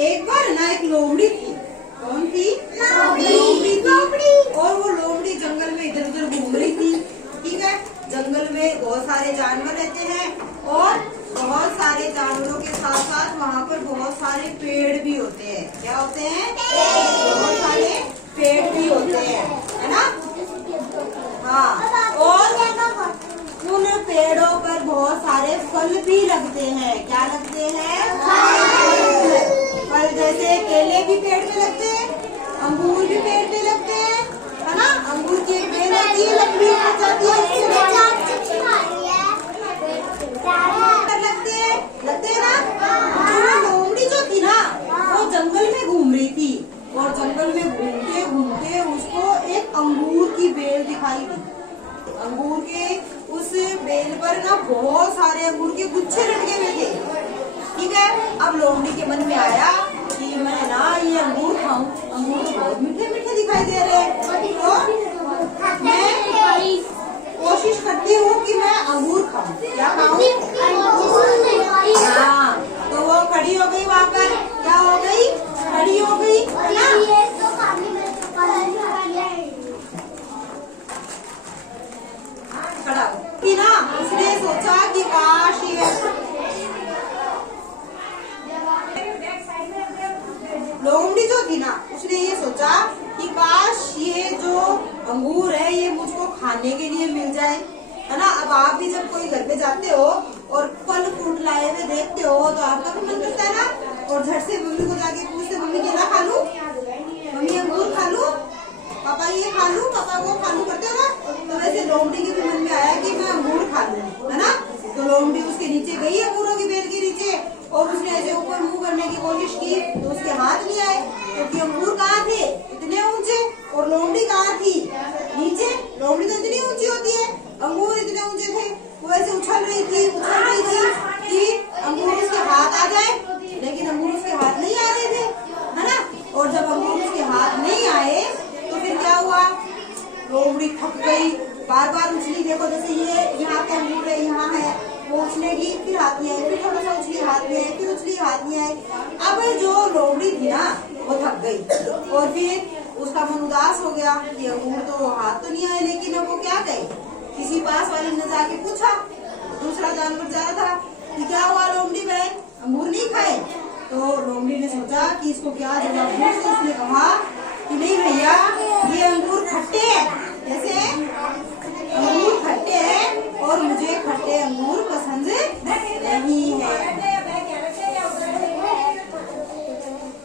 एक बार ना एक लोमड़ी थी। कौन थी? लोमड़ी थी। और वो लोमड़ी जंगल में इधर उधर घूम रही थी। ठीक है, जंगल में बहुत सारे जानवर रहते हैं और बहुत सारे जानवरों के साथ साथ वहाँ पर बहुत सारे पेड़ भी होते हैं। क्या होते हैं? बहुत सारे पेड़ भी होते हैं, है ना? हाँ, और उन पेड़ों पर बहुत सारे फल भी लगते हैं। क्या लगते हैं? फल जैसे केले भी पेड़ पे लगते हैं, अंगूर भी पेड़ पे लगते हैं, है ना? अंगूर की एक बेल होती है, लंबी हो जाती है, लगते हैं ना? तो लोमड़ी जो थी ना, वो जंगल में घूम रही थी और जंगल में घूमते घूमते उसको एक अंगूर की बेल दिखाई दी। अंगूर के उस बेल पर ना बहुत सारे अंगूर के गुच्छे लटके हुए थे। ठीक है, अब लोमड़ी के मन में आया कि मैं ना ये अंगूर खाऊं। अंगूर तो बहुत मीठे मीठे दिखाई दे रहे हैं, तो मैं कोशिश करती हूँ कि मैं अंगूर खाऊं। क्या खाऊं? हाँ, तो वो खड़ी हो गई वहाँ पर। क्या हो गई? खड़ी हो गई, है ना? खड़ा कि ना, उसने सोचा कि काश ये लोमड़ी जो थी ना, उसने ये सोचा कि काश ये जो अंगूर है ये मुझको खाने के लिए मिल जाए, है ना? अब आप भी जब कोई घर पे जाते हो और फल फ्रूट लाए हुए देखते हो तो आपका भी मन करता है ना, और झट से मम्मी को जाके पूछते, मम्मी केला खा लूं, मम्मी अंगूर खा लूं, पापा ये खा लूं, पापा वो खा लूं, करते हो ना? तो वैसे लोमड़ी के भी मन में आया कि मैं अंगूर खा लूं, है ना? तो लोमड़ी उसके नीचे गई अंगूरों की बेल के नीचे और उसने ऐसे ऊपर मुंह करने की कोशिश की तो उसके हाथ नहीं आए, क्योंकि अंगूर कहाँ थे? इतने ऊंचे, और लोमड़ी कहाँ थी? नीचे। लोमड़ी तो इतनी ऊंची होती है, अंगूर इतने ऊंचे थे। वो ऐसे उछल रही थी कि अंगूर उसके हाथ आ जाए, लेकिन अंगूर उसके हाथ नहीं आ रहे थे, है ना? और जब अंगूर उसके हाथ नहीं आए तो फिर क्या हुआ? लोमड़ी थक गई, बार बार उछली। देखो जैसे ये यहाँ पे अंगूर है, यहाँ है, वो उछलेगी, फिर हाथ नहीं आए, फिर थोड़ा सा उछली, हाथ नहीं आए, फिर उछली, हाथ नहीं आए। अब जो लोमड़ी थी ना, वो थक गई और फिर उसका मन उदास हो गया कि अंगूर तो हाथ तो नहीं आए। लेकिन अब वो क्या करे? किसी पास वाले ने जाके पूछा, दूसरा जानवर जा रहा था कि क्या हुआ लोमड़ी बहन, अंगूर नहीं खाए? तो लोमड़ी ने सोचा कि इसको क्या जवाब दूं, तो उसने कहा कि नहीं भैया, ये अंगूर खट्टे हैं। कैसे? अंगूर खट्टे हैं और मुझे खट्टे अंगूर पसंद नहीं है।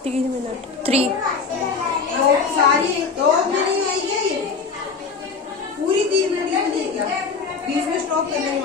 3 मिनट 3 तो सारी 2 मिनट आई है, ये पूरी 3 मिनट की बनी है क्या? बीच में स्टॉप करने